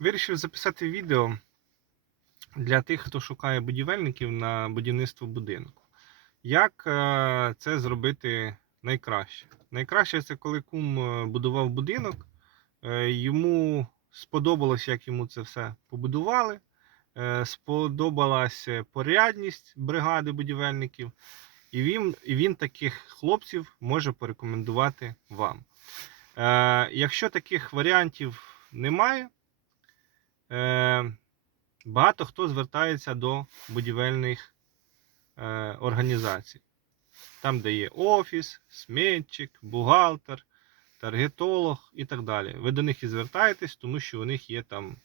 Вирішив записати відео для тих, хто шукає будівельників на будівництво будинку. Як е, це зробити найкраще? Найкраще це коли кум е, будував будинок, е, йому сподобалось, як йому це все побудували. Сподобалась порядність бригади будівельників, і він, і він таких хлопців може порекомендувати вам. Якщо таких варіантів немає, е, багато хто звертається до будівельних е, організацій. Там, де є офіс, сметчик, бухгалтер, таргетолог і так далі. Ви до них і звертаєтесь, тому що у них є там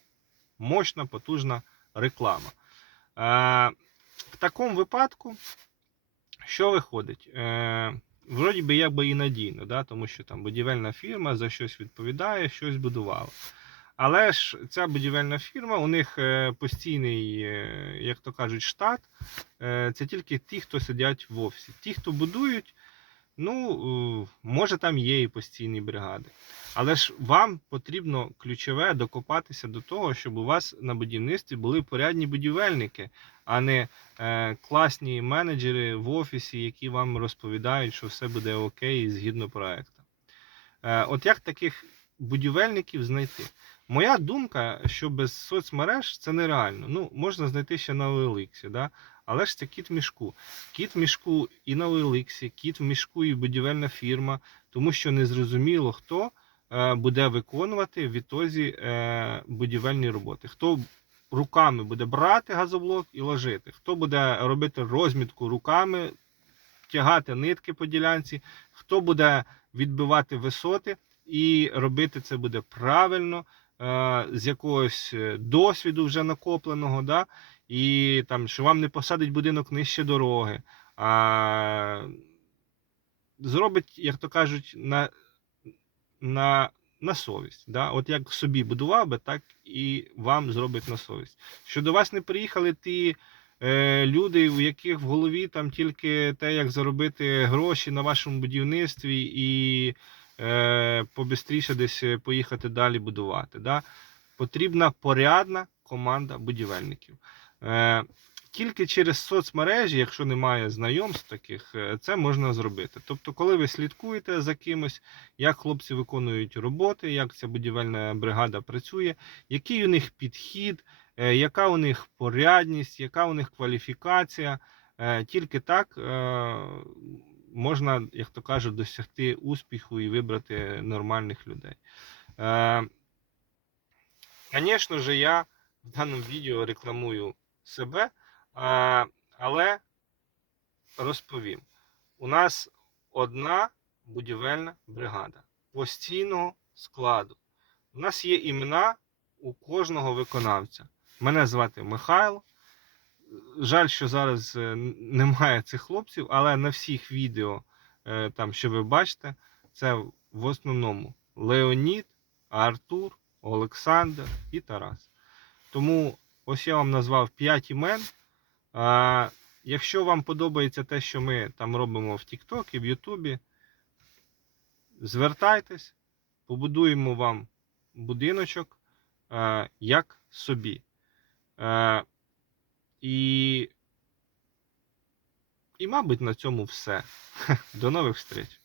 мощна, потужна реклама. Е, в такому випадку, що виходить? Е, вроді би якби і надійно, да? тому що там будівельна фірма за щось відповідає, щось будувала. Але ж ця будівельна фірма, у них е, постійний, е, як то кажуть, штат. Е, Це тільки ті, хто сидять в офісі. Ті, хто будують, ну, може там є і постійні бригади. Але ж вам потрібно ключове докопатися до того, щоб у вас на будівництві були порядні будівельники, а не класні менеджери в офісі, які вам розповідають, що все буде окей згідно проекту. От як таких будівельників знайти? Моя думка, що без соцмереж це нереально. Ну, можна знайти ще на OLX, да? але ж це кіт в мішку. Кіт в мішку і на OLX, кіт в мішку і будівельна фірма, тому що незрозуміло, хто е, буде виконувати в ітозі е, будівельні роботи. Хто руками буде брати газоблок і ложити, хто буде робити розмітку руками, тягати нитки по ділянці, хто буде відбивати висоти і робити це буде правильно, е, з якогось е, досвіду вже накопленого, да? і там, що вам не посадить будинок нижче дороги, а зробить, як то кажуть, на, на, на совість. Да? От як собі будував би, так і вам зробить на совість. Що до вас не приїхали ті е, люди, у яких в голові там тільки те, як заробити гроші на вашому будівництві і побистріше десь поїхати далі будувати. Да? Потрібна порядна команда будівельників. Е, тільки через соцмережі, якщо немає знайомств таких, е, це можна зробити. Тобто, коли ви слідкуєте за кимось, як хлопці виконують роботи, як ця будівельна бригада працює, який у них підхід, е, яка у них порядність, яка у них кваліфікація, е, тільки так е, можна, як то кажуть, досягти успіху і вибрати нормальних людей. Звісно ж, я в даному відео рекламую себе, а, але розповім: у нас одна будівельна бригада постійного складу. У нас є імена у кожного виконавця. Мене звати Михайло. Жаль, що зараз е, немає цих хлопців, але на всіх відео, е, там, що ви бачите, це в основному Леонід, Артур, Олександр і Тарас. Тому ось я вам назвав 5 імен. Якщо вам подобається те, що ми там робимо в TikTok і в Ютубі, звертайтесь, побудуємо вам будиночок як собі. І, і, мабуть, на цьому все. До нових встреч!